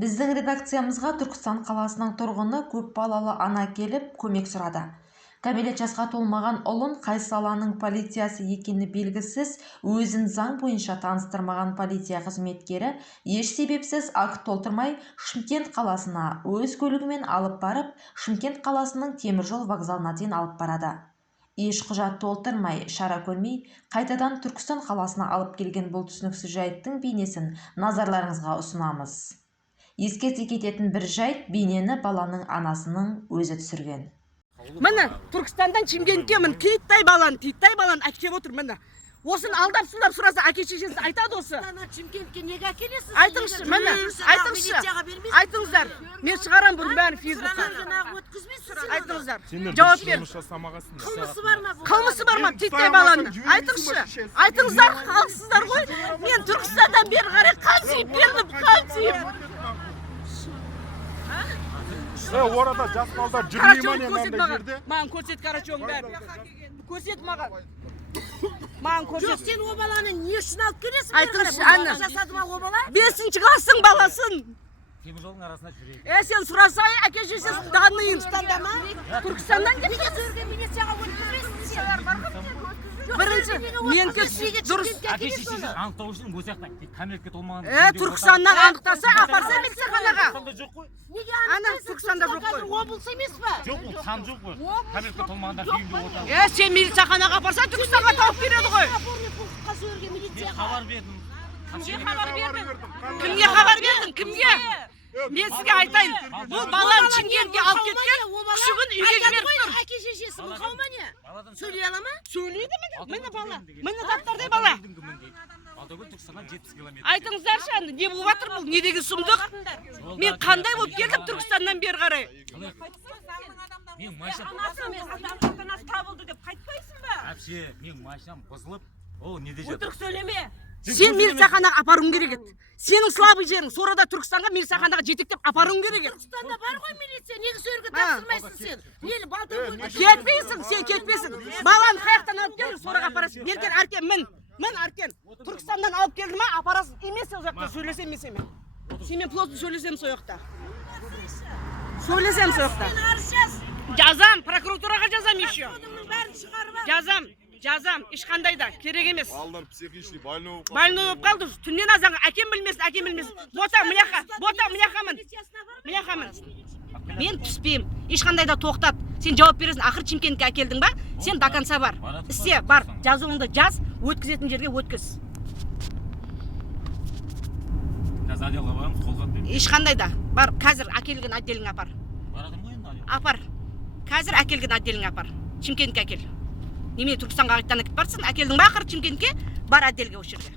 Біздің редакциямызға Түркістан қаласының тұрғыны көп балалы ана келіп көмек сұрады. Кәмелет жасқа толмаған ұлын қай саланың полициясы екені белгісіз, өзін заң бойынша таныстырмаған полиция қызметкері еш себепсіз акт толтырмай Шымкент қаласына өз көлігімен алып барып, Шымкент қаласының теміржол вокзалына дейін алып барады. Еш құжат толтырмай, шара көрмей, қайтадан Түркістан қаласына алып келген бұл түсініксіз жайттың бейнесін назарларыңызға ұсынамыз. Ескерте кететін бір жайт, бейнені баланың анасының өзі түсірген. Міне, Түркістандан Шымкентке тиіттай баланы әкеп отыр, міне. Осын алдап сулап сұраса, әке-шешесі айтады осы. Шымкентке неге әкелесіз? Айтыңызшы, міне, айтыңыздар. Мен шығарам бұның бәрін Фейсбукқа. Айтыңыздар. Жауап бер. Қылмысы бар ма тиіттай баланы? Айтыңызшы. Айтыңыздар, қалсыздар ғой. Мен Түркістандан бері қарай қансиып бердім, қансиып. Orada жас балдар жүрмей ма мынандай жерде? Маған көрсет Карачоң бәрі. Көрсет маған. Маған көрсет. Жоқ, сен о баланы не үшін алып келесің? Айтыңызшы, Анна. Жасады ма о бала? 5-ші класстың баласын. Теміржолдың арасына жүрейік. Сен сұрасай, әке-шешесін даныйын. Түркістанда ма? Түркістаннан Неге сөрге милицияға өткізбейсің сен? Бірінші, мен дұрыс. Әке-шешесін анықтау үшін өз ақтан кәмелетке толмаған. Түркістаннан анықтаса, апарса милицияға. Неге Ана Түркістанда жоқ қой. Облыс емес па? Жоқ, ол сан жоқ қой. Кәмелетке толмағандар үйінде отырады. Сен милицияға апарса, Түркістанға тауып береді ғой. Мен хабар бердім. Кімге хабар бердің? Кімге? Мен сізге айтайын. Бұл баланы Шымкентке алып кеткен, күшігін үйге жіберіп тұр. Әке-шешесі мұқау ма не? Сөйлей ала ма? Сөйлейді міне бала. Міне таптардай бала. Алдагүл Түркістаннан 70 километр. Айтыңыздаршы, не болып жатыр бұл? Не деген сұмдық? Мен қандай болып келдім Түркістаннан бері қарай? Мен машинам табылды деп қайтпайсың ба? Әпше, мен машинам бұзылып, ол неде жатыр? Өтірік сөйлеме. Сен милицияханаға апаруың керек еді. Сенің слабый жерің сонда Түркістанға милицияханаға жетектеп апаруың керек еді. Түркістанда бар ғой милиция, неге сөрге тапсырмайсың сен? Нелі балта көңді? Кетпейсің, сен кетпейсің. Баланы қаяқтан алып келдің, сораға апарасың. Еркен, Аркен, мін Аркен. Түркістаннан алып келді ма, апарасың. Емес ол жақта сөйлесем емес емен. Сенмен плотно сөйлесем сол жақта. Сөйлесем сол жақта. Жазам, прокуратураға жазам еще. Жазам, ешқандай да, керек емес. Балдар психически больной болып қалды. Түннен азанға әкем білмесін. Бота, мыняқамын. Мен түспейм. Ешқандай да тоқтат. Сен жауап бересің, ақыр Шымкентке әкелдің ба? Сен до конца бар. Істе, бар. Жазуыңды жаз, өткізетін жерге өткіз. Қазір отделға барамыз, қолға береміз. Ешқандай да. Бар, қазір әкелген отделіңе апар. Барадым ғой енді. Апар. Қазір әкелген отделіңе апар. Шымкентке әкел. Неме Түркістанға қайтадан кетіп барсың, әкелдің ба ақыр Шымкентке? Бар отделге осы жерге.